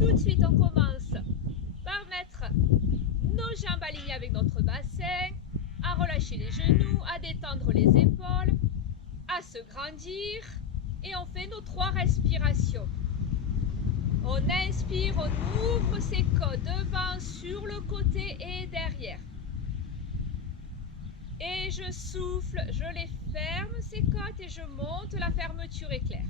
Tout de suite, on commence par mettre nos jambes alignées avec notre bassin, à relâcher les genoux, à détendre les épaules, à se grandir. Et on fait nos 3 respirations. On inspire, on ouvre ses côtes devant, sur le côté et derrière. Et je souffle, je les ferme ces côtes et je monte, la fermeture éclair.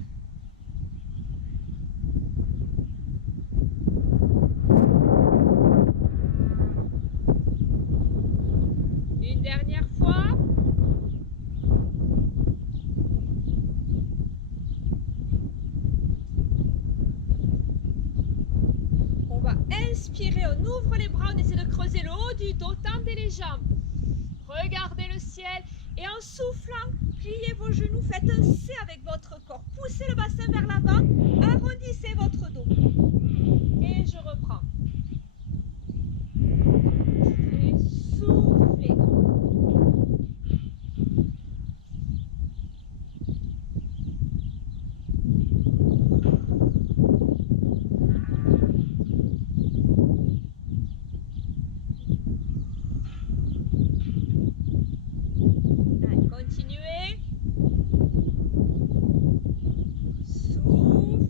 Une dernière fois. On va inspirer, on ouvre les bras, on essaie de creuser le haut du dos, tendez les jambes. Regardez le ciel et en soufflant, pliez vos genoux, faites un C avec votre corps. Poussez le bassin vers l'avant, arrondissez votre dos. Et je reprends. Et soufflez. Allez, continuez. Souffle.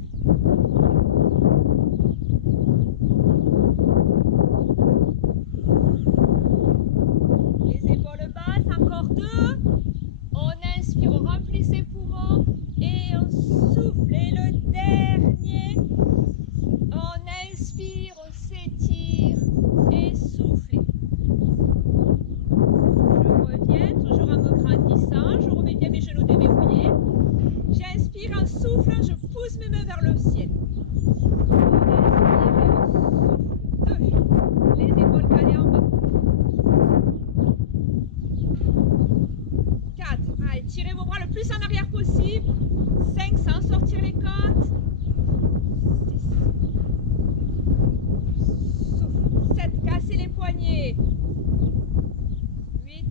Les épaules basses, encore 2. On inspire, on remplit ses poumons et on souffle. Et le dernier, on inspire, on s'étire et souffle. Je reviens, toujours en me grandissant, je remets bien mes genoux déverrouillés. J'inspire, en soufflant, je pousse mes mains vers le ciel. On inspire et on souffle. 2. Les épaules calées en bas. 4. Allez, tirez vos bras le plus en arrière possible. 5, sans sortir les côtes. 6. Souffle. 7. Cassez les poignets. 8.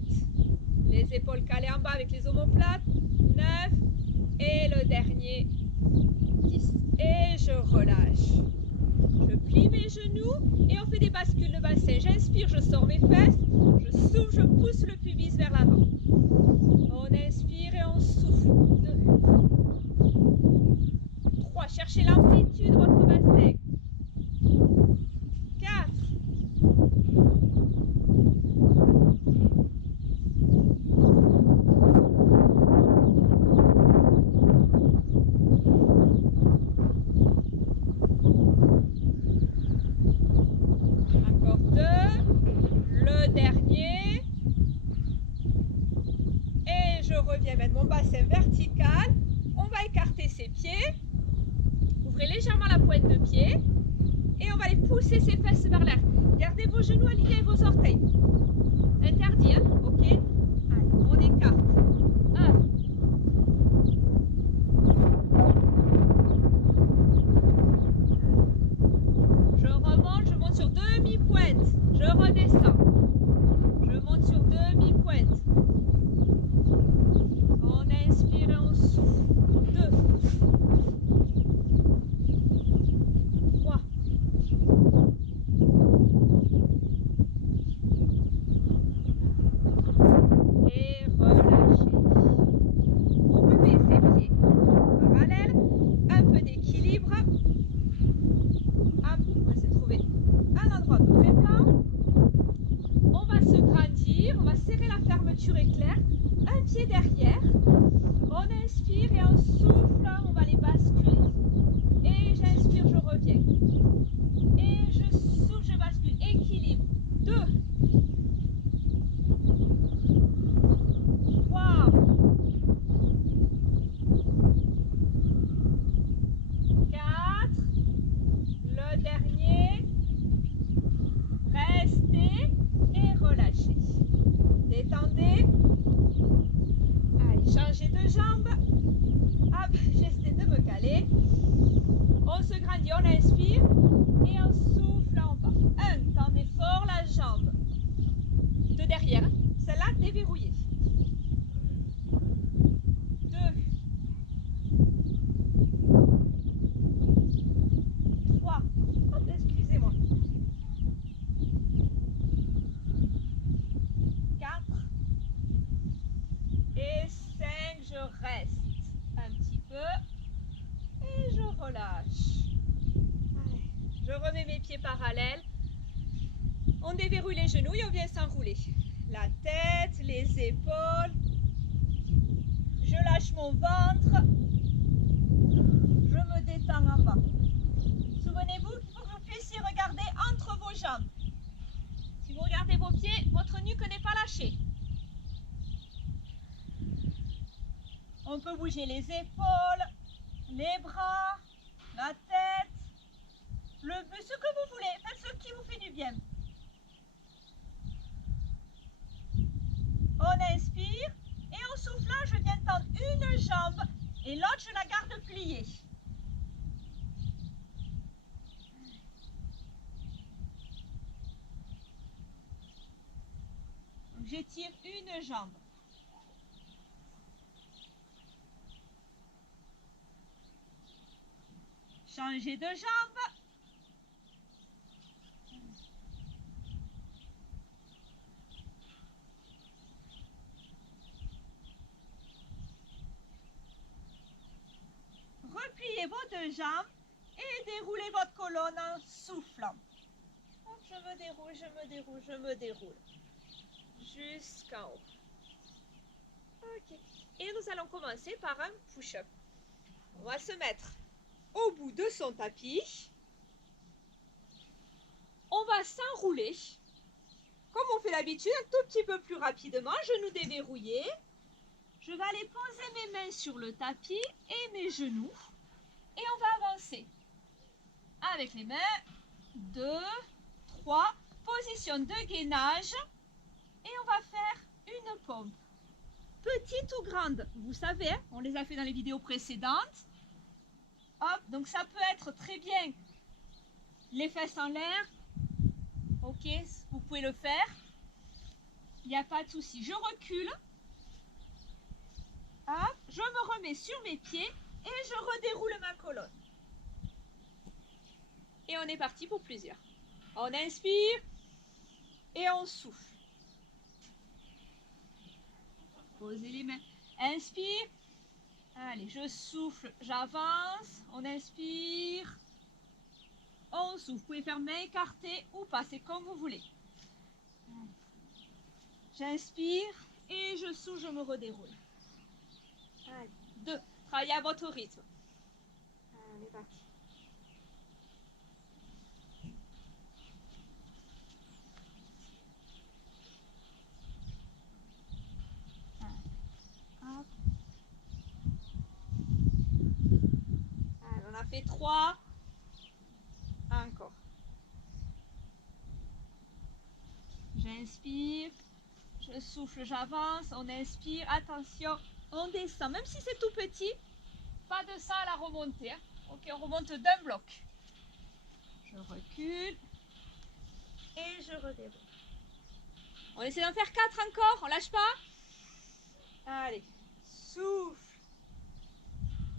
Les épaules calées en bas avec les omoplates. 9. Et le dernier. 10. Et je relâche. Je plie mes genoux et on fait des bascules de bassin. J'inspire, je sors mes fesses. Je souffle, je pousse le pubis vers l'avant. On inspire et on souffle. 2. 3. Cherchez l'amplitude de votre bassin. 4. 2. Le dernier. Et je reviens mettre mon bassin vertical. On va écarter ses pieds. Ouvrez légèrement la pointe de pied. Et on va aller pousser ses fesses vers l'air. Gardez vos genoux alignés avec vos orteils. Interdit, hein? Ok? Allez, on écarte. 1. Je remonte, je monte sur demi-pointe. Je redescends. Je monte sur demi-pointe. On inspire et on souffle. 2. 3. Et relâchez. On remet ses pieds parallèles. Un peu d'équilibre. Hop, on va essayer de trouver un endroit à peu près plat. On va se grandir, on va serrer la fermeture éclair, un pied derrière. On inspire et on souffle, on va les basculer. Et j'inspire, je reviens. Et je souffle, je bascule. Équilibre. 2. 3. 4. Le dernier. Restez et relâchez. Détendez. Allez, changez de jambe. Hop, j'essaie de me caler. On se grandit, on inspire et on souffle en bas. 1. Tendez fort la jambe. De derrière, hein. Celle-là déverrouillée. 2. 3. Hop, relâche. Allez. Je remets mes pieds parallèles. On déverrouille les genoux et on vient s'enrouler. La tête, les épaules. Je lâche mon ventre. Je me détends en bas. Souvenez-vous qu'il faut que vous puissiez regarder entre vos jambes. Si vous regardez vos pieds, votre nuque n'est pas lâchée. On peut bouger les épaules, les bras, la tête, ce que vous voulez. Faites ce qui vous fait du bien. On inspire et en soufflant, je viens tendre une jambe et l'autre, je la garde pliée. J'étire une jambe. Changez de jambe. Repliez vos deux jambes et déroulez votre colonne en soufflant. Hop, je me déroule, je me déroule, je me déroule. Jusqu'en haut. Ok. Et nous allons commencer par un push-up. On va se mettre au bout de son tapis. On va s'enrouler. Comme on fait d'habitude, un tout petit peu plus rapidement. Genoux déverrouillés. Je vais aller poser mes mains sur le tapis et mes genoux. Et on va avancer. Avec les mains. 2, 3. Position de gainage. Et on va faire une pompe. Petite ou grande, vous savez, hein, on les a fait dans les vidéos précédentes. Hop, donc ça peut être très bien les fesses en l'air. Ok, vous pouvez le faire. Il n'y a pas de souci. Je recule. Hop, je me remets sur mes pieds et je redéroule ma colonne. Et on est parti pour plusieurs. On inspire et on souffle. Posez les mains. Inspire. Allez, je souffle, j'avance. On inspire. On souffle. Vous pouvez faire main écartée ou pas, c'est comme vous voulez. J'inspire et je souffle, je me redéroule. Allez, 2. Travaillez à votre rythme. Allez, on est parti. Hop. Allez, on a fait 3. Encore. J'inspire, je souffle, j'avance, on inspire, attention, on descend. Même si c'est tout petit, pas de ça à la remontée. Hein. Ok, on remonte d'un bloc. Je recule et je redéroule. On essaie d'en faire 4 encore, on lâche pas. Allez, souffle.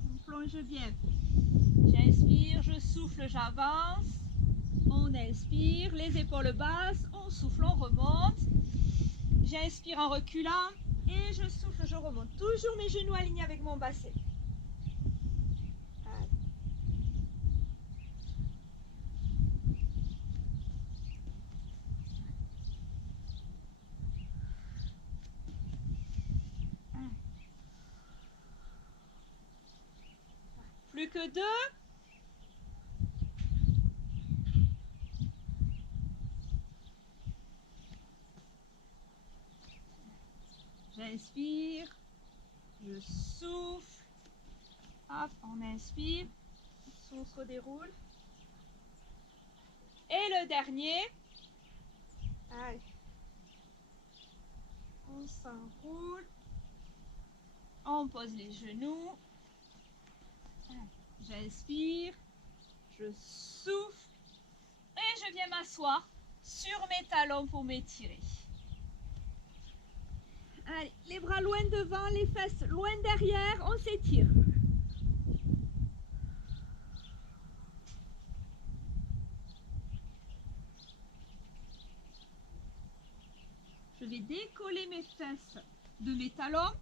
On plonge bien. J'inspire, je souffle, j'avance. On inspire, les épaules basses, on souffle, on remonte. J'inspire en reculant et je souffle, je remonte. Toujours mes genoux alignés avec mon bassin. Allez. Plus que 2. J'inspire, je souffle, hop, on inspire, on se redéroule. Et le dernier, allez, on s'enroule, on pose les genoux, j'inspire, je souffle et je viens m'asseoir sur mes talons pour m'étirer. Allez, les bras loin devant, les fesses loin derrière, on s'étire. Je vais décoller mes fesses de mes talons.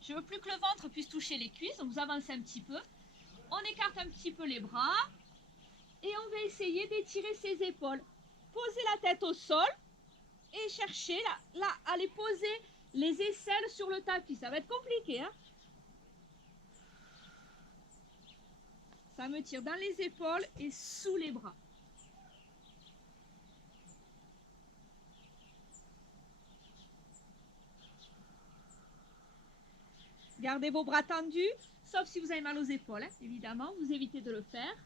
Je veux plus que le ventre puisse toucher les cuisses, donc vous avancez un petit peu. On écarte un petit peu les bras et on va essayer d'étirer ses épaules. Poser la tête au sol et chercher là, à les poser les aisselles sur le tapis. Ça va être compliqué, hein? Ça me tire dans les épaules et sous les bras. Gardez vos bras tendus, sauf si vous avez mal aux épaules, hein, évidemment, vous évitez de le faire.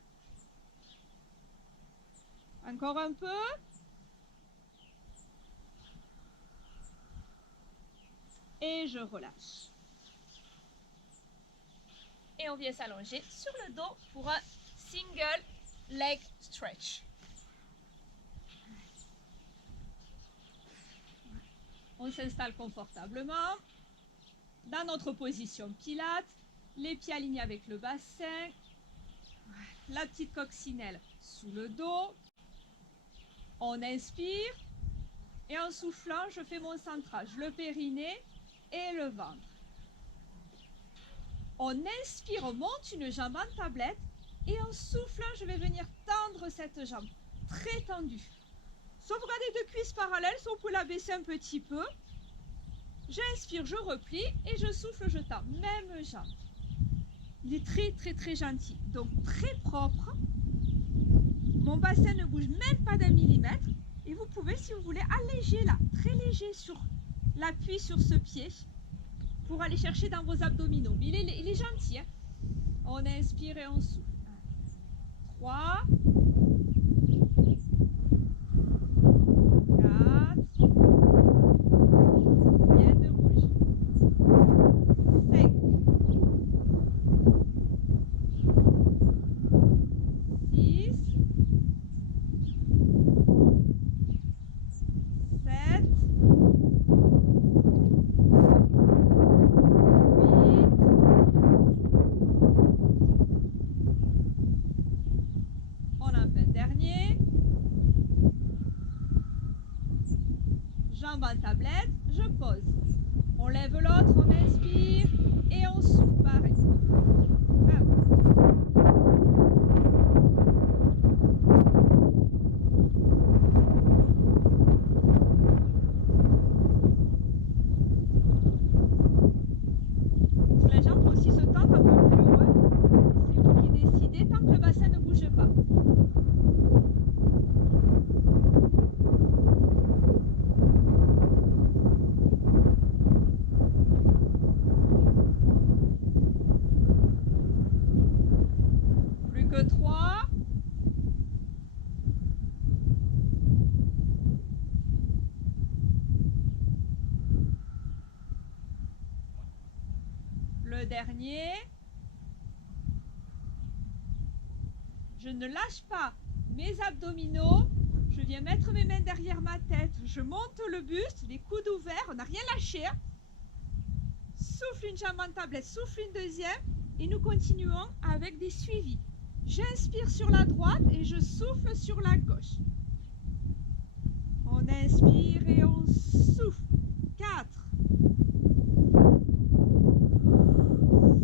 Encore un peu. Et je relâche. Et on vient s'allonger sur le dos pour un single leg stretch. On s'installe confortablement dans notre position pilates, les pieds alignés avec le bassin, la petite coccinelle sous le dos. On inspire et en soufflant, je fais mon centrage, le périnée et le ventre. On inspire, on monte une jambe en tablette et en soufflant, je vais venir tendre cette jambe, très tendue. Sauvegardez deux cuisses parallèles, si vous pouvez la baisser un petit peu. J'inspire, je replie et je souffle, je tends. Même jambe. Il est très gentil, donc très propre. Mon bassin ne bouge même pas d'1 millimètre. Et vous pouvez, si vous voulez, alléger là, très léger sur l'appui sur ce pied pour aller chercher dans vos abdominaux. Mais il est gentil, hein. On inspire et on souffle. 3, 4, bien de bouge. 5, 6, 7, 8, on en fait un dernier. Jambe en tablette, je pose. On lève l'autre, on inspire et on souffle. Pareil. La jambe peut aussi se tendre un peu plus haut, hein. C'est vous qui décidez tant que le bassin ne bouge pas. Plus que 3. Le dernier. Je ne lâche pas mes abdominaux. Je viens mettre mes mains derrière ma tête. Je monte le buste, les coudes ouverts. On n'a rien lâché, hein. Souffle une jambe en tablette, souffle une deuxième. Et nous continuons avec des suivis. J'inspire sur la droite et je souffle sur la gauche. On inspire et on souffle. 4,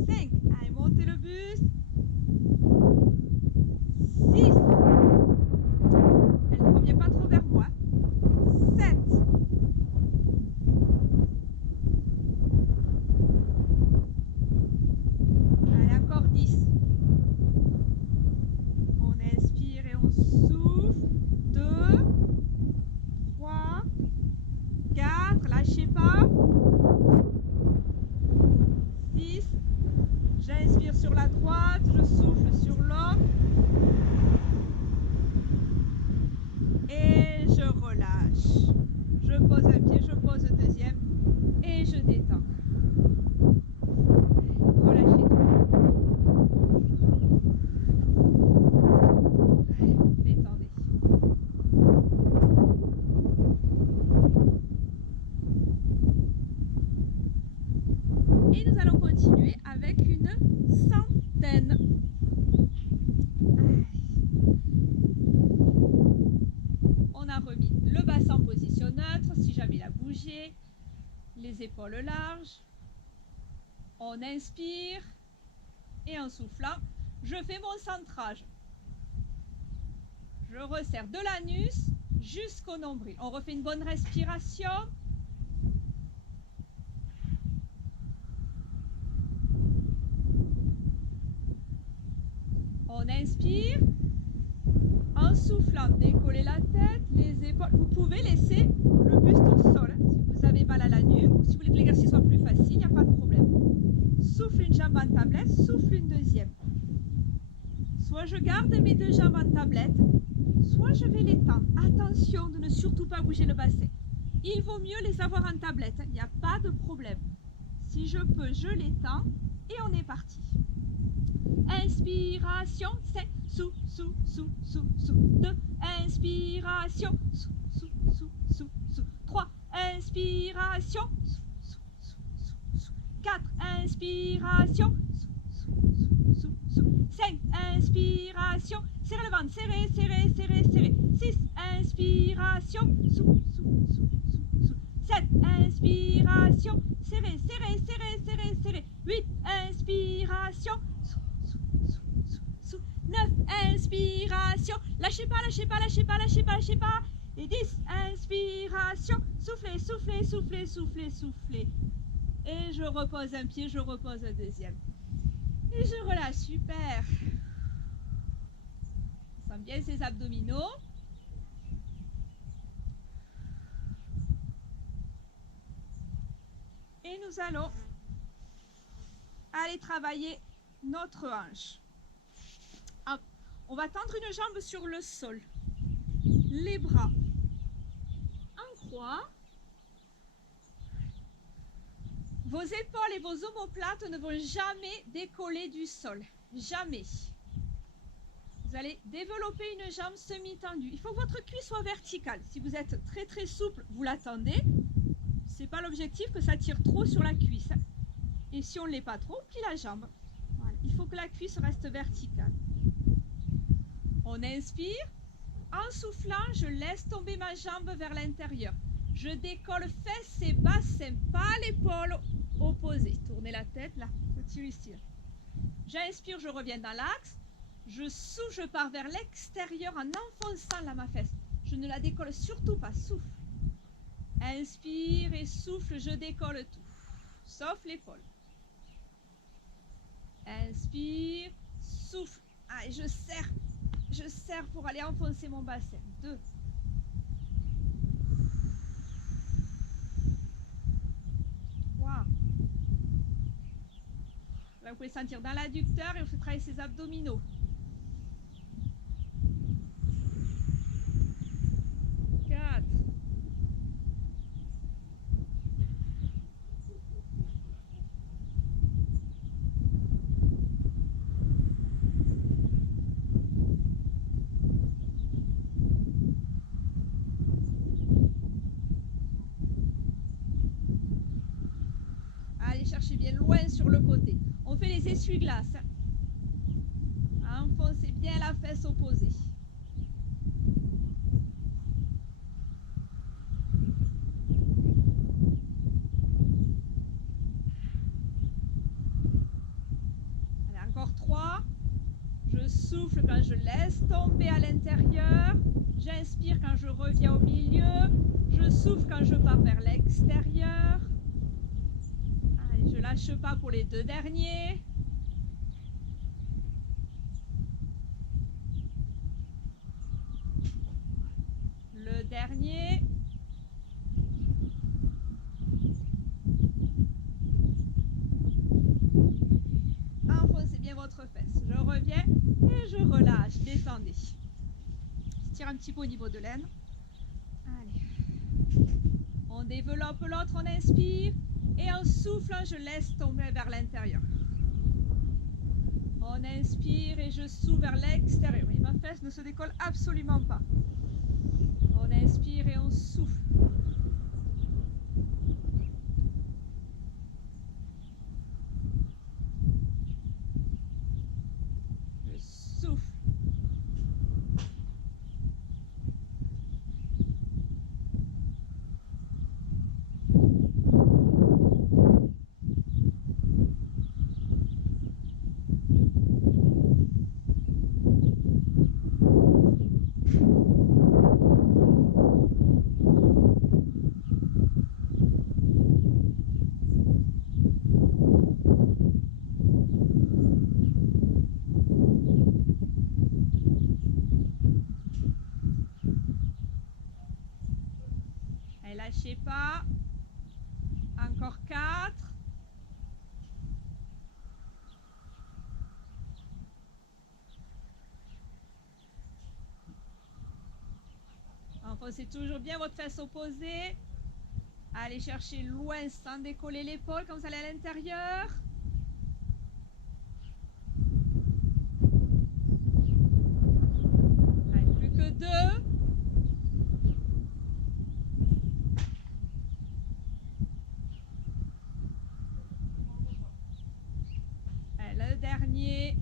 5, allez, montez le buste. 6, elle ne revient pas trop vers moi. 7, 10. On inspire et on souffle. 2, 3, 4, lâchez pas. 6, j'inspire sur la droite, je souffle sur l'autre. Et je relâche. Je pose un pied, je pose le deuxième et je détends. Relâchez tout. Détendez. Et nous allons continuer avec une centaine. On a remis le bassin en position neutre, si jamais il a bougé, les épaules larges. On inspire et en soufflant, Je fais mon centrage. Je resserre de l'anus jusqu'au nombril. On refait une bonne respiration. On inspire. En soufflant, décollez la tête, les épaules. Vous pouvez laisser le buste au sol si vous avez mal à la nuque ou si vous voulez que l'exercice soit plus facile, il n'y a pas de problème. Souffle une jambe en tablette, souffle une deuxième. Soit je garde mes deux jambes en tablette, soit je vais les tendre. Attention de ne surtout pas bouger le bassin. Il vaut mieux les avoir en tablette, il n'y a pas de problème. Si je peux, je les tends et on est parti. Inspiration, 5, sous, sous, sous, sous, sous, 2, inspiration, sous, sous, sous, sous, sous, 3, inspiration, sous, sous, sous, sous, sous, 4, inspiration, sous, sous, sous, sous, sous, 5, inspiration, serrez le ventre, serrez, serrez, serrez, serrez, 6, inspiration, sous, sous, sous, sous, sous, 7, inspiration, serrez, serrez, serrez, serrez, serrez, 8, inspiration, 9, inspiration, lâchez pas, lâchez pas, lâchez pas, lâchez pas, lâchez pas, et 10, inspiration, soufflez, soufflez, soufflez, soufflez, soufflez, et je repose un pied, je repose un deuxième, et je relâche, super, on sent bien ces abdominaux, et nous allons aller travailler notre hanche. Hop. On va tendre une jambe sur le sol, les bras en croix, vos épaules et vos omoplates ne vont jamais décoller du sol, jamais. Vous allez développer une jambe semi-tendue, il faut que votre cuisse soit verticale, si vous êtes très très souple, vous la tendez, c'est pas l'objectif que ça tire trop sur la cuisse, et si on ne l'est pas trop, on plie la jambe, voilà. Il faut que la cuisse reste verticale. On inspire, en soufflant, je laisse tomber ma jambe vers l'intérieur. Je décolle fesses et bassin, pas l'épaule opposée. Tournez la tête, là, je tire ici. J'inspire, je reviens dans l'axe. Je souffle, je pars vers l'extérieur en enfonçant là ma fesse. Je ne la décolle surtout pas, souffle. Inspire et souffle, je décolle tout, sauf l'épaule. Inspire, souffle, ah, et je serre pour aller enfoncer mon bassin. 2. Là, vous pouvez sentir dans l'adducteur et vous faites travailler ces abdominaux. 4. Allez chercher bien loin sur le côté. On fait les essuie-glaces. Enfoncez bien la fesse opposée. Allez, encore 3. Je souffle quand je laisse tomber à l'intérieur. J'inspire quand je reviens au milieu. Je souffle quand je pars vers l'extérieur. Allez, je lâche pas pour les 2 derniers. Le dernier. Enfoncez bien votre fesse. Je reviens et je relâche. Descendez. Je tire un petit peu au niveau de l'aine. Allez. On développe l'autre, on inspire. Et en soufflant, je laisse tomber vers l'intérieur. On inspire et je souffle vers l'extérieur. Et ma fesse ne se décolle absolument pas. On inspire et on souffle. Je souffle. pas. Encore 4. Enfoncez toujours bien votre fesse opposée. Allez chercher loin sans décoller l'épaule quand vous allez à l'intérieur. Allez, plus que 2. Allez, le dernier.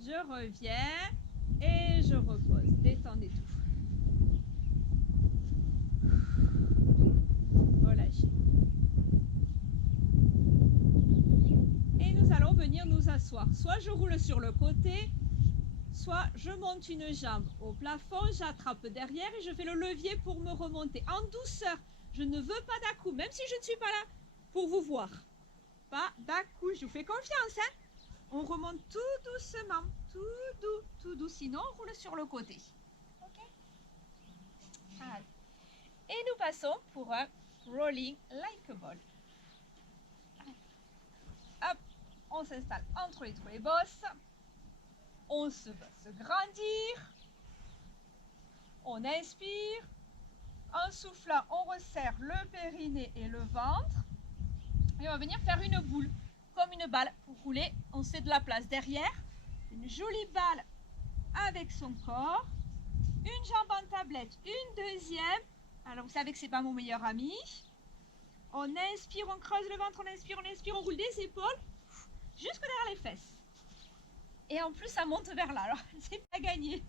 Je reviens et je repose. Détendez tout. Relâchez. Et nous allons venir nous asseoir. Soit je roule sur le côté, soit je monte une jambe au plafond, j'attrape derrière et je fais le levier pour me remonter. En douceur, je ne veux pas d'à-coup, même si je ne suis pas là pour vous voir. Pas d'à-coup, je vous fais confiance, hein. On remonte tout doucement, tout doux, sinon on roule sur le côté. Ok. Allez. Et nous passons pour un rolling like a ball. Hop, on s'installe entre les trous et bosses. On va se grandir. On inspire. En soufflant, on resserre le périnée et le ventre. Et on va venir faire une boule, comme une balle. Pour rouler, on sait de la place derrière. Une jolie balle avec son corps. Une jambe en tablette, une deuxième. Alors vous savez que c'est pas mon meilleur ami. On inspire, on creuse le ventre, on inspire, on roule des épaules jusque derrière les fesses. Et en plus ça monte vers là, alors c'est pas gagné.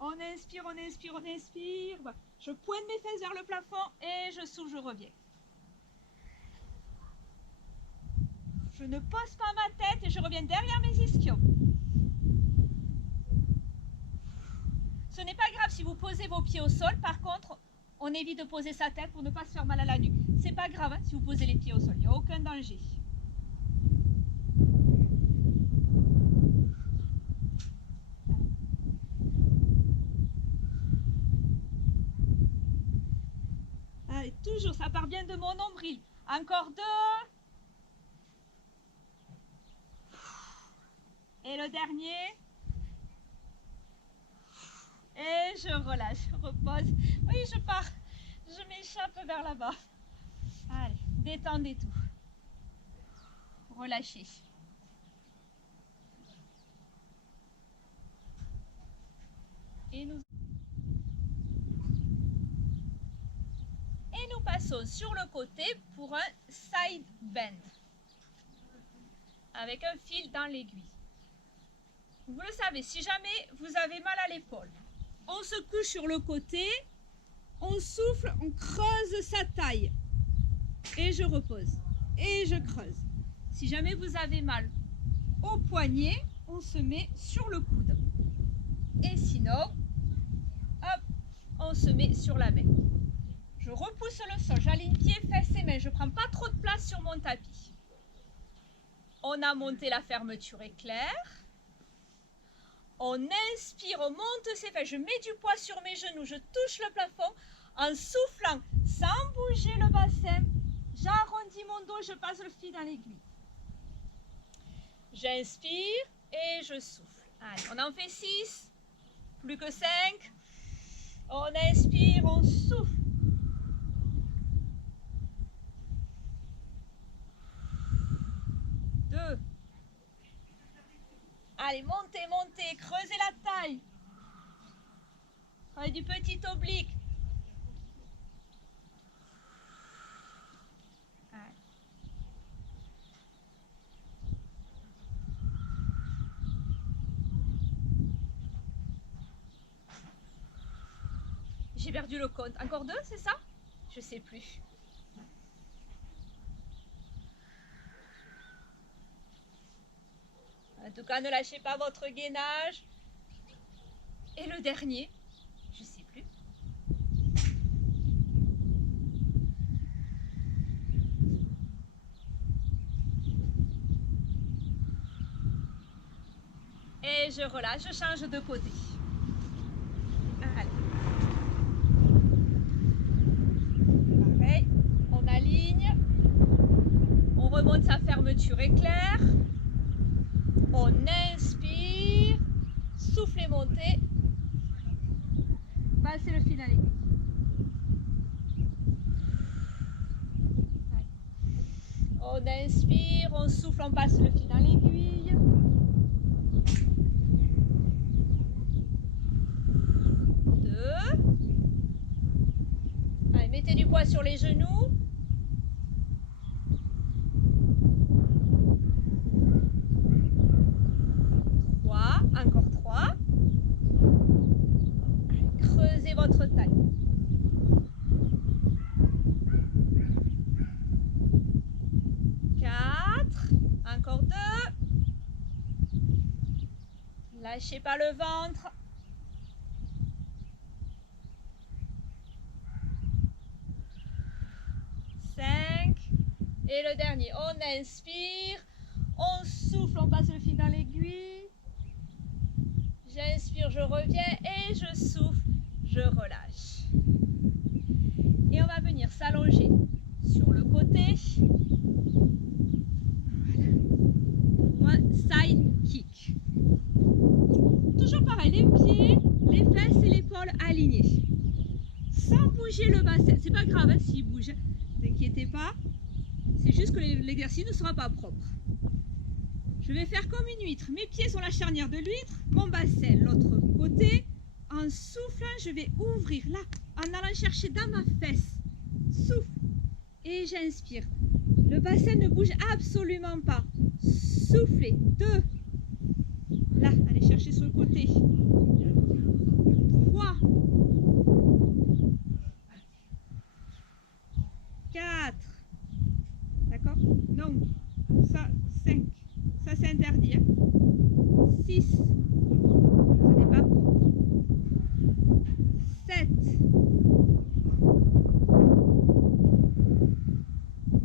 On inspire, on inspire, on inspire. Je pointe mes fesses vers le plafond et je souffle, je reviens. Je ne pose pas ma tête et je reviens derrière mes ischios. Ce n'est pas grave si vous posez vos pieds au sol, par contre, on évite de poser sa tête pour ne pas se faire mal à la nuque. C'est pas grave hein, si vous posez les pieds au sol, il n'y a aucun danger. Allez, toujours, ça part bien de mon nombril. Encore 2. Et le dernier. Et je relâche, je repose. Oui, je pars. Je m'échappe vers là-bas. Allez, détendez tout. Relâchez. Et nous passons sur le côté pour un side bend. Avec un fil dans l'aiguille. Vous le savez, si jamais vous avez mal à l'épaule, on se couche sur le côté, on souffle, on creuse sa taille. Et je repose. Et je creuse. Si jamais vous avez mal au poignet, on se met sur le coude. Et sinon, hop, on se met sur la main. Je repousse le sol, j'aligne pieds, fesses et mains. Je ne prends pas trop de place sur mon tapis. On a monté la fermeture éclair. On inspire, on monte ses fesses, je mets du poids sur mes genoux, je touche le plafond en soufflant sans bouger le bassin. J'arrondis mon dos, je passe le fil dans l'aiguille. J'inspire et je souffle. Allez, on en fait 6, plus que 5. On inspire, on souffle. Deux. Allez, montez, montez, creusez la taille. Travaillez du petit oblique. Allez. J'ai perdu le compte. Encore 2, c'est ça? Je sais plus. En tout cas, ne lâchez pas votre gainage. Et le dernier, je ne sais plus. Et je relâche, je change de côté. Allez. Pareil, on aligne. On remonte sa fermeture éclair. On inspire. Soufflez, montez. Passez le fil à l'aiguille. On inspire, on souffle, on passe le fil dans l'aiguille. Deux. Allez, mettez du poids sur les genoux. Trois, encore trois. Allez, creusez votre taille. 4, encore 2. Lâchez pas le ventre. 5. Et le dernier, on inspire, on souffle, on passe le fil dans l'aiguille. J'inspire, je reviens et je souffle, je relâche. Et on va venir s'allonger sur le côté. Voilà. Side kick. Toujours pareil, les pieds, les fesses et l'épaule alignés. Sans bouger le bassin. C'est pas grave hein, s'il bouge. Ne vous inquiétez pas. C'est juste que l'exercice ne sera pas propre. Je vais faire comme une huître. Mes pieds sont la charnière de l'huître. Mon bassin, l'autre côté. En soufflant, je vais ouvrir là. En allant chercher dans ma fesse. Souffle. Et j'inspire. Le bassin ne bouge absolument pas. Soufflez. 2. Là, allez chercher sur le côté. 3. 4. D'accord? Non. Ça, 5. Ça, c'est interdit. Hein? 6. Ça n'est pas propre. 7.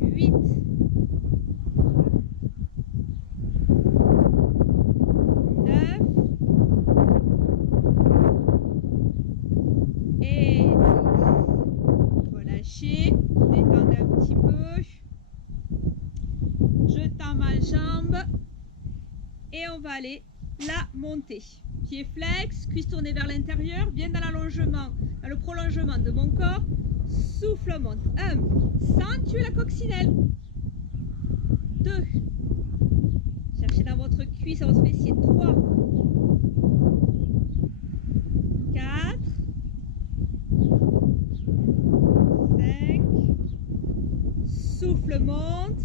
8. 9. Et 10. Relâchez. Détendez un petit peu. Je tends ma jambe. Et on va aller la monter. Pied flex, cuisse tournée vers l'intérieur, bien dans l'allongement, dans le prolongement de mon corps. Souffle, monte. 1. Sans tuer la coccinelle. 2. Cherchez dans votre cuisse, dans votre fessier. 3. 4. 5. Souffle, monte.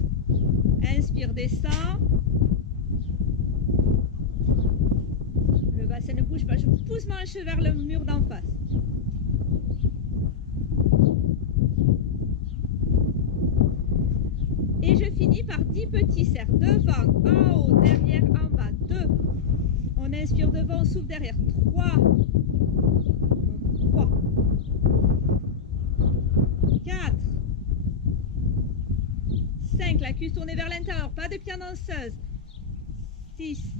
Inspire, descend. Le bassin ne bouge pas. Je pousse ma hanche vers le mur d'en face. Et je finis par 10 petits cercles. Devant, en haut, derrière, en bas. 2. On inspire devant, on souffle derrière. 3. 3. 4. 5. La cuisse tournée vers l'intérieur. Pas de pied en danseuse. 6.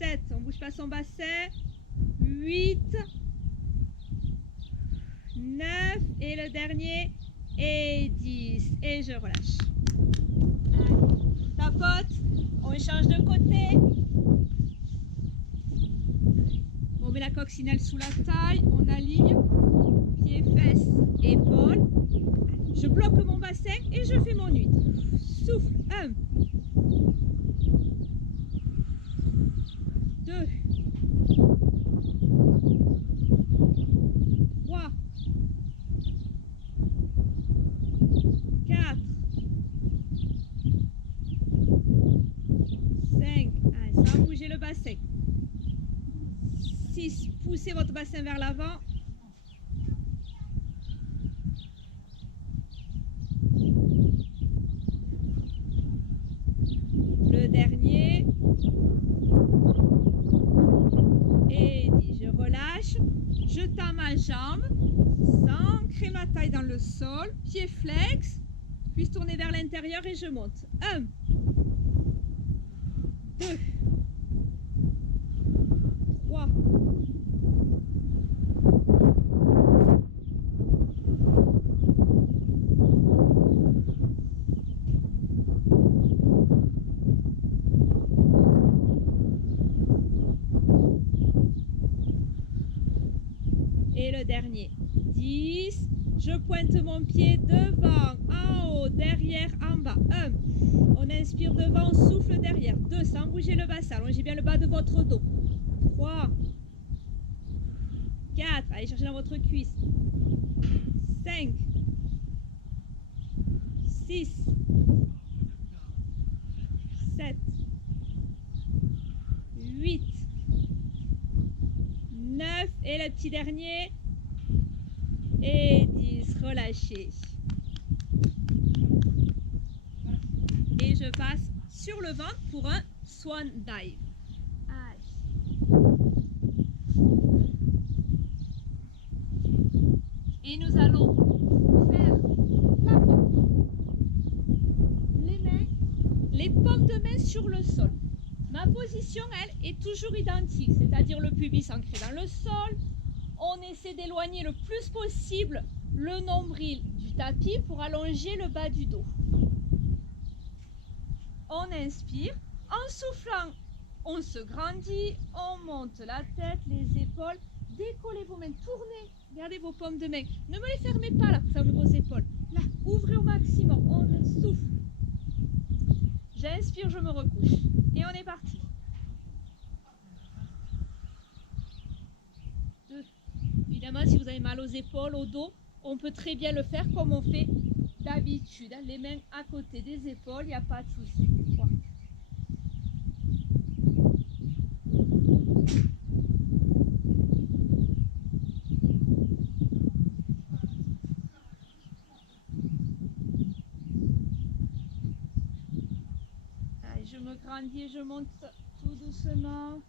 7. On ne bouge pas son bassin. 8. 9. Et le dernier. Et 10. Et je relâche. Allez, tapote. On change de côté. On met la coccinelle sous la taille. On aligne. Pieds, fesses, épaules. Je bloque mon bassin et je fais mon huître. Souffle. 1. 2. 3. 4. 5. Allez, sans bouger le bassin. 6. Poussez votre bassin vers l'avant. Le dernier. Et 10. Je relâche. Je tends ma jambe. S'ancrer ma taille dans le sol. Pied flex. Cuisse tournée vers l'intérieur et je monte. 1. 2. 3. Et le dernier. 10. Je pointe mon pied devant, en haut, derrière, en bas. 1. On inspire devant, on souffle derrière. 2. Sans bouger le bassin. Allongez bien le bas de votre dos. 3. 4. Allez chercher dans votre cuisse. 5. 6. 7. 8. 9. Et le petit dernier. Et 10. Relâchez. Et je passe sur le ventre pour un swan dive. Et nous allons faire l'avion. Les mains, les paumes de main sur le sol. Ma position, elle, est toujours identique, c'est-à-dire le pubis ancré dans le sol. On essaie d'éloigner le plus possible le nombril du tapis pour allonger le bas du dos. On inspire. En soufflant, on se grandit, on monte la tête, les épaules. Décollez vos mains, tournez, regardez vos paumes de main. Ne me les fermez pas là, pour fermer vos épaules. Là, ouvrez au maximum, on souffle. J'inspire, je me recouche. Et on est parti. 2. Évidemment, si vous avez mal aux épaules, au dos, on peut très bien le faire comme on fait d'habitude. Les mains à côté des épaules, il n'y a pas de souci. 3. Allez, je me grandis et je monte tout doucement.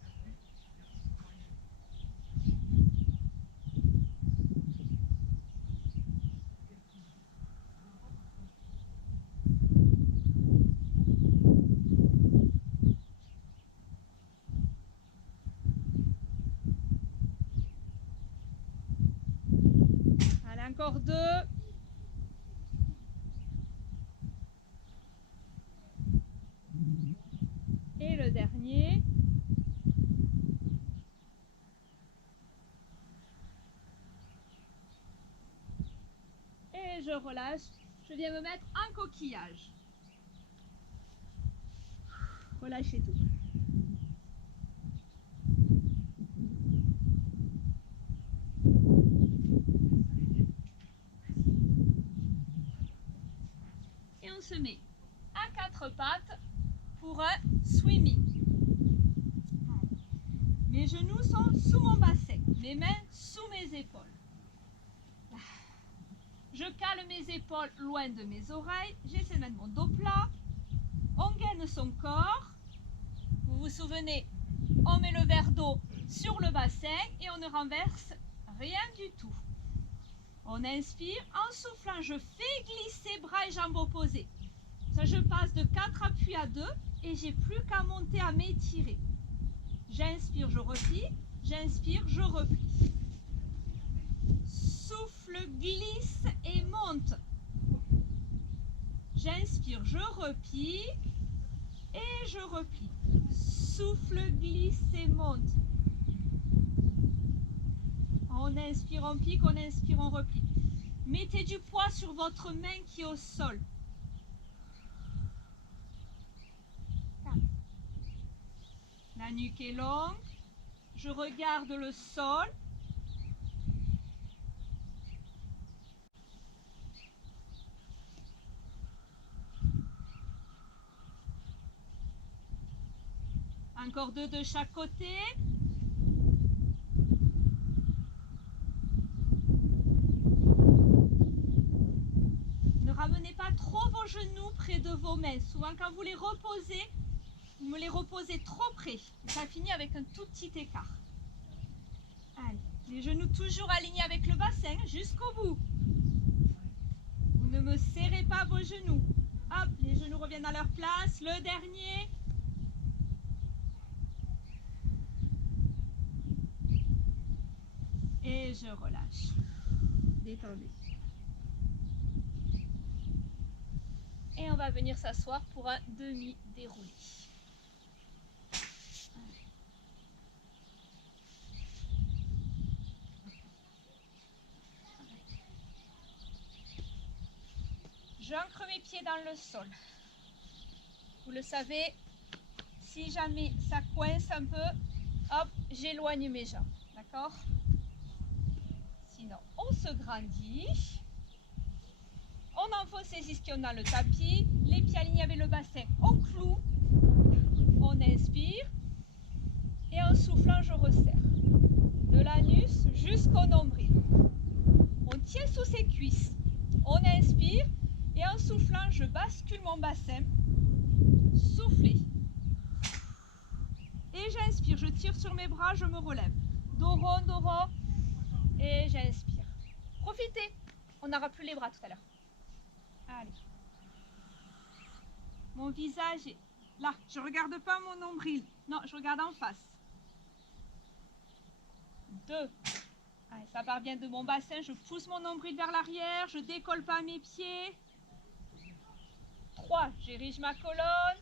Allez, encore 2. Et le dernier. Et je relâche. Je viens me mettre en coquillage. Relâchez tout. Et on se met à 4 pattes pour un swimming. Mes genoux sont sous mon bassin, mes mains sous mes épaules. Je cale mes épaules loin de mes oreilles, j'essaie de mettre mon dos plat. On gaine son corps. Vous vous souvenez, on met le verre d'eau sur le bassin et on ne renverse rien du tout. On inspire, en soufflant, je fais glisser bras et jambes opposés. Ça, je passe de 4 appuis à 2 et j'ai plus qu'à monter, à m'étirer. J'inspire, je replie, j'inspire, je replie. Souffle, glisse et monte. J'inspire, je replie et je replie. Souffle, glisse et monte. On inspire, on pique, on inspire, on replie. Mettez du poids sur votre main qui est au sol. 4. La nuque est longue. Je regarde le sol. Encore 2 de chaque côté. Ne ramenez pas trop vos genoux près de vos mains. Souvent quand vous les reposez, vous me les reposez trop près. Et ça finit avec un tout petit écart. Allez, les genoux toujours alignés avec le bassin jusqu'au bout. Vous ne me serrez pas vos genoux. Hop, les genoux reviennent à leur place. Le dernier. Et je relâche. Détendez. Et on va venir s'asseoir pour un demi-déroulé. J'ancre mes pieds dans le sol. Vous le savez, si jamais ça coince un peu, hop, j'éloigne mes jambes. D'accord? Sinon, on se grandit. On enfonce les ischions dans le tapis. Les pieds alignés avec le bassin. On cloue. On inspire. Et en soufflant, je resserre. De l'anus jusqu'au nombril. On tient sous ses cuisses. On inspire. Et en soufflant, je bascule mon bassin. Soufflez. Et j'inspire. Je tire sur mes bras, je me relève. Dos rond, dos rond. Et j'inspire. Profitez. On n'aura plus les bras tout à l'heure. Allez. Mon visage est là. Je ne regarde pas mon nombril. Non, je regarde en face. 2. Allez, ça part bien de mon bassin. Je pousse mon nombril vers l'arrière. Je ne décolle pas mes pieds. 3. J'érige ma colonne.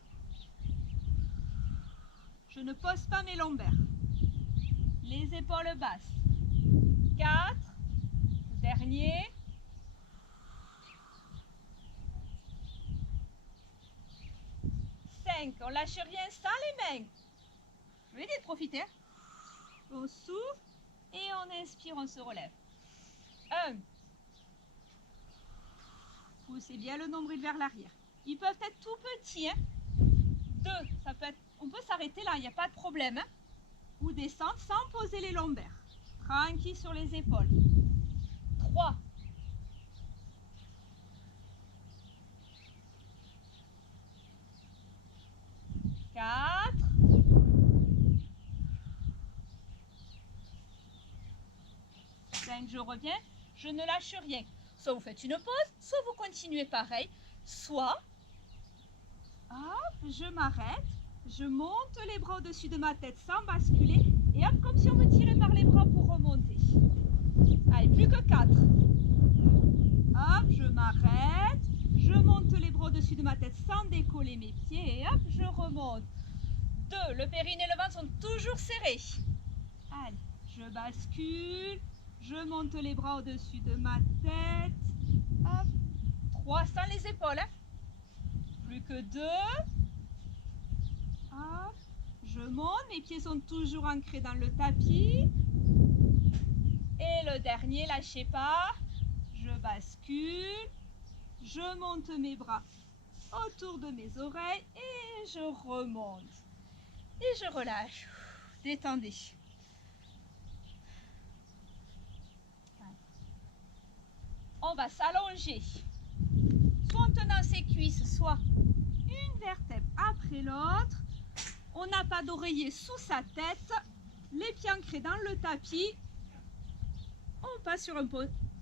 Je ne pose pas mes lombaires. Les épaules basses. 4. Dernier. 5. On lâche rien sans les mains. Vous voyez, profiter. On souffle et on inspire, on se relève. 1. Poussez bien le nombril vers l'arrière. Ils peuvent être tout petits. 2. Ça peut être, on peut s'arrêter là, il n'y a pas de problème. Ou descendre sans poser les lombaires. Tranquille sur les épaules. 3. 4. 5. Je reviens. Je ne lâche rien. Soit vous faites une pause, soit vous continuez pareil. Soit, hop, je m'arrête. Je monte les bras au-dessus de ma tête sans basculer. Et hop, comme si on me tirait par les bras pour remonter. Allez, plus que 4. Hop, je m'arrête. Je monte les bras au-dessus de ma tête sans décoller mes pieds. Et hop, je remonte. 2. Le périnée et le ventre sont toujours serrés. Allez, je bascule. Je monte les bras au-dessus de ma tête. Hop. 3. Sans les épaules. Hein. Plus que 2. Hop. Je monte. Mes pieds sont toujours ancrés dans le tapis. Et le dernier, lâchez pas. Je bascule. Je monte mes bras autour de mes oreilles. Et je remonte. Et je relâche. Détendez. On va s'allonger. Soit en tenant ses cuisses, soit une vertèbre après l'autre. On n'a pas d'oreiller sous sa tête. Les pieds ancrés dans le tapis. On passe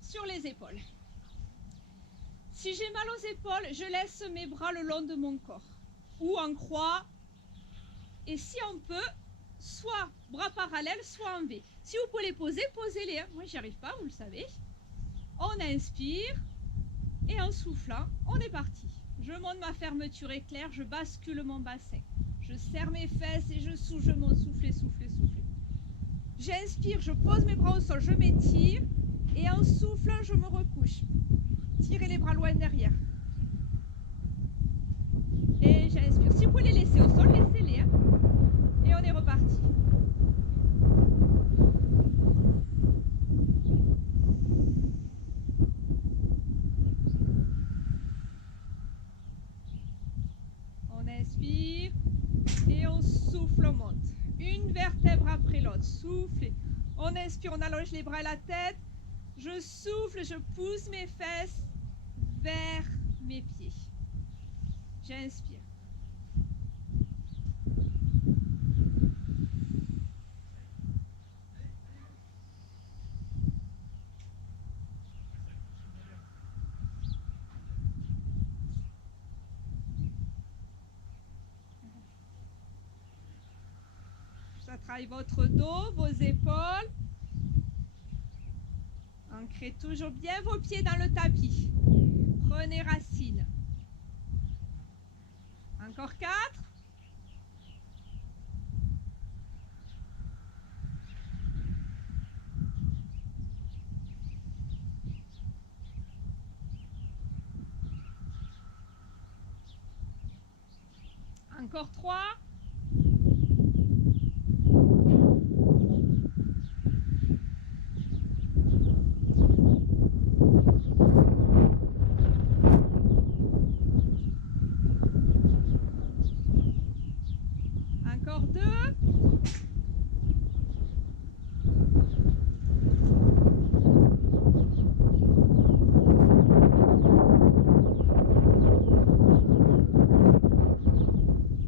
sur les épaules. Si j'ai mal aux épaules, je laisse mes bras le long de mon corps. Ou en croix. Et si on peut, soit bras parallèles, soit en V. Si vous pouvez les poser, posez-les. Moi, j'y arrive pas, vous le savez. On inspire. Et en soufflant, on est parti. Je monte ma fermeture éclair, je bascule mon bassin. Je serre mes fesses et je souffle, je monte, soufflez, soufflez, soufflez. J'inspire, je pose mes bras au sol, je m'étire. Et en soufflant, je me recouche. Tirez les bras loin derrière. Et j'inspire. Si vous pouvez les laisser au sol, laissez-les. Hein. Et on est reparti. On inspire et on souffle, on monte. Une vertèbre après l'autre. Soufflez. On inspire, on allonge les bras et la tête. Je souffle, je pousse mes fesses vers mes pieds. J'inspire. Ça travaille votre dos, vos épaules. Ancrez toujours bien vos pieds dans le tapis. Prenez racine. Encore 4. Encore 3. Encore 2.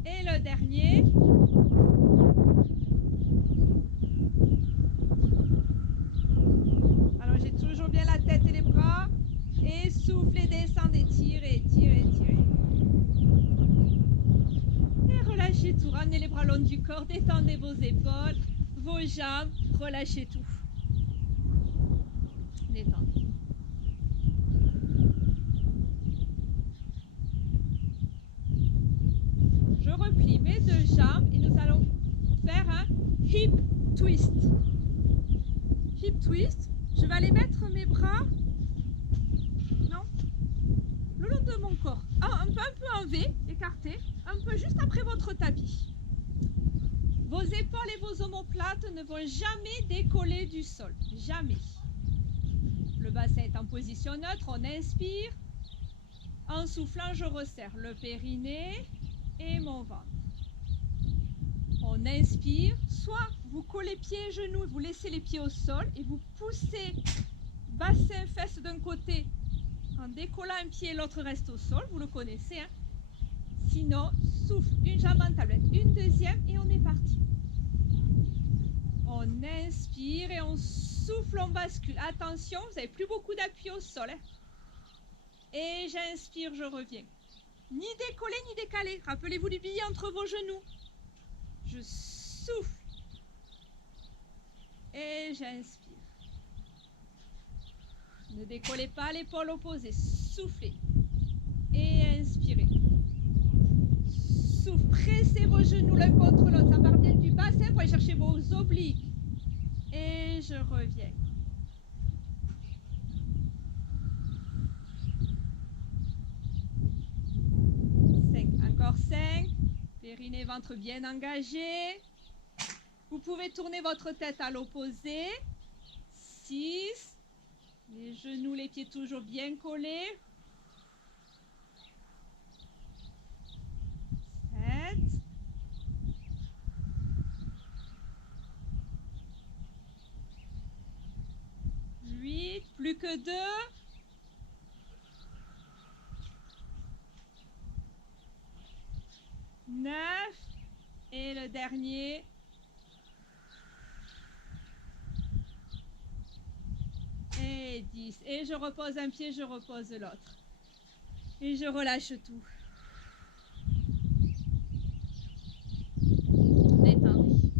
Et le dernier. Allongez toujours bien la tête et les bras. Et soufflez, descendez, tirez, tirez, tirez. Et relâchez tout. Ramenez les bras le long du corps. Détendez vos épaules, vos jambes. Relâchez tout. Détendez. Je replie mes 2 jambes et nous allons faire un hip twist. Hip twist. Je vais aller mettre mes bras le long de mon corps. Un peu en V, écarté, un peu juste après votre tapis. Vos épaules et vos omoplates ne vont jamais décoller du sol. Jamais. Le bassin est en position neutre. On inspire. En soufflant, je resserre le périnée et mon ventre. On inspire. Soit vous collez pieds et genoux, vous laissez les pieds au sol et vous poussez bassin, fesses d'un côté en décollant un pied et l'autre reste au sol. Vous le connaissez, hein? Sinon, souffle, une jambe en tablette, une deuxième et on est parti. On inspire et on souffle, on bascule. Attention, vous n'avez plus beaucoup d'appui au sol. Hein? Et j'inspire, je reviens. Ni décoller ni décaler. Rappelez-vous du billet entre vos genoux. Je souffle. Et j'inspire. Ne décollez pas l'épaule opposée. Soufflez. Et inspirez. Souffle. Pressez vos genoux l'un contre l'autre. Ça part bien du bassin pour aller chercher vos obliques. Et je reviens. Encore 5. Périnée, ventre bien engagé. Vous pouvez tourner votre tête à l'opposé. 6. Les genoux, les pieds toujours bien collés. 7. 8. Plus que 2. 9. Et le dernier. Et 10. Et je repose un pied, je repose l'autre. Et je relâche tout. Détendez.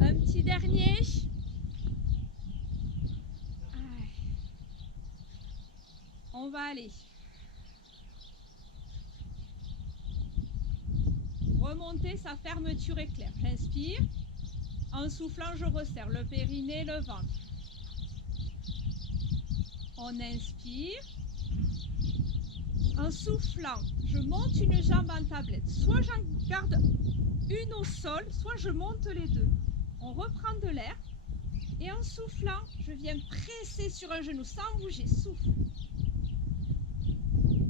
Un petit dernier. On va aller. Remonter sa fermeture éclair. J'inspire. En soufflant, je resserre le périnée, le ventre. On inspire. En soufflant, je monte une jambe en tablette. Soit j'en garde une au sol, soit je monte les deux. On reprend de l'air. Et en soufflant, je viens presser sur un genou sans bouger. Souffle.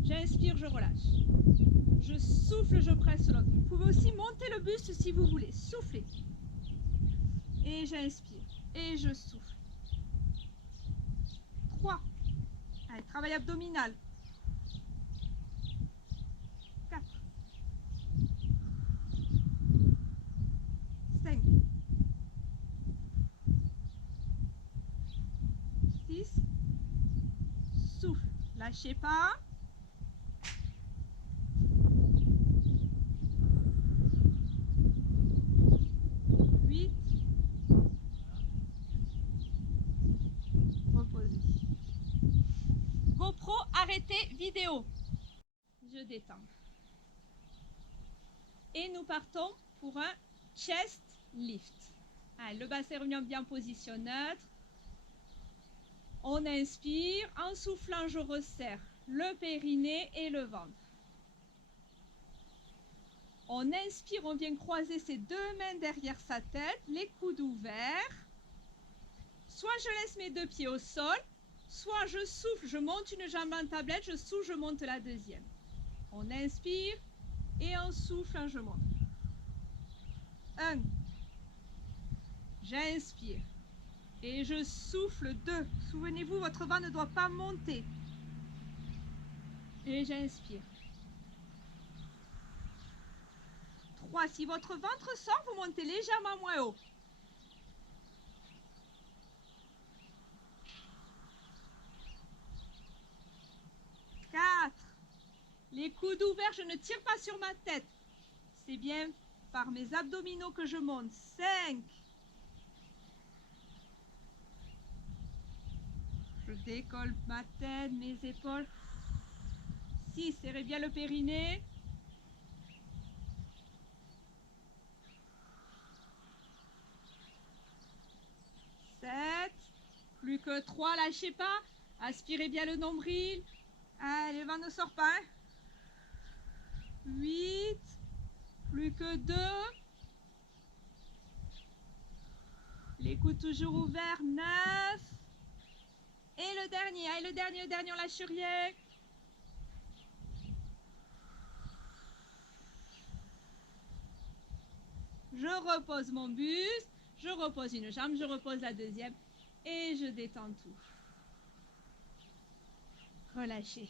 J'inspire, je relâche. Je souffle, je presse l'autre. Vous pouvez aussi monter le buste si vous voulez. Soufflez. Et j'inspire. Et je souffle. 3. Allez, travail abdominal. 4. 5. 6. Souffle. Lâchez pas. 8. arrêter vidéo. Je détends. Et nous partons pour un chest lift. Allez, le bassin revient bien en position neutre. On inspire. En soufflant, je resserre le périnée et le ventre. On inspire, on vient croiser ses deux mains derrière sa tête, les coudes ouverts. Soit je laisse mes deux pieds au sol, soit je souffle, je monte une jambe en tablette, je souffle, je monte la deuxième. On inspire et on souffle, je monte. 1. J'inspire et je souffle. 2. Souvenez-vous, votre vent ne doit pas monter. Et j'inspire. 3. Si votre ventre sort, vous montez légèrement moins haut. 4. Les coudes ouverts, je ne tire pas sur ma tête. C'est bien par mes abdominaux que je monte. 5. Je décolle ma tête, mes épaules. 6. Serrez bien le périnée. 7. Plus que 3, lâchez pas. Aspirez bien le nombril. Allez, le vent ne sort pas. 8. Plus que 2. Les coudes toujours ouverts. 9. Et le dernier. Allez, le dernier, on lâche rien. Je repose mon buste. Je repose une jambe. Je repose la deuxième. Et je détends tout. Relâchez.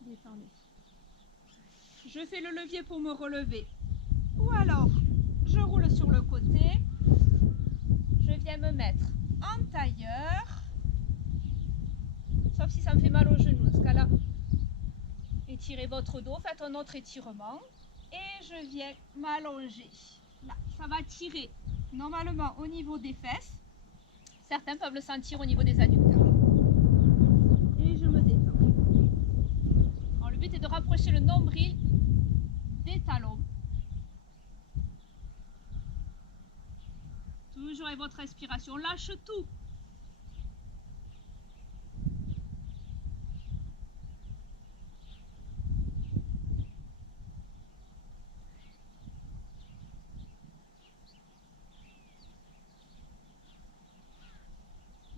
Détendez. Je fais le levier pour me relever. Ou alors, je roule sur le côté. Je viens me mettre en tailleur. Sauf si ça me fait mal au genou. Dans ce cas-là, étirez votre dos, faites un autre étirement. Et je viens m'allonger. Là, ça va tirer normalement au niveau des fesses. Certains peuvent le sentir au niveau des adducteurs. Et je me détends. Alors, le but est de rapprocher le nombril des talons. Toujours avec votre respiration. Lâche tout.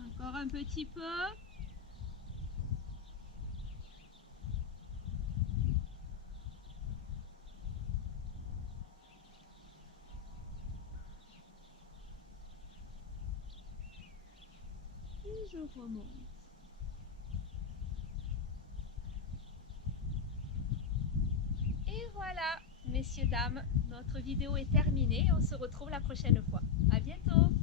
Encore un petit peu. Et je remonte. Et voilà, messieurs, dames, notre vidéo est terminée. On se retrouve la prochaine fois. À bientôt.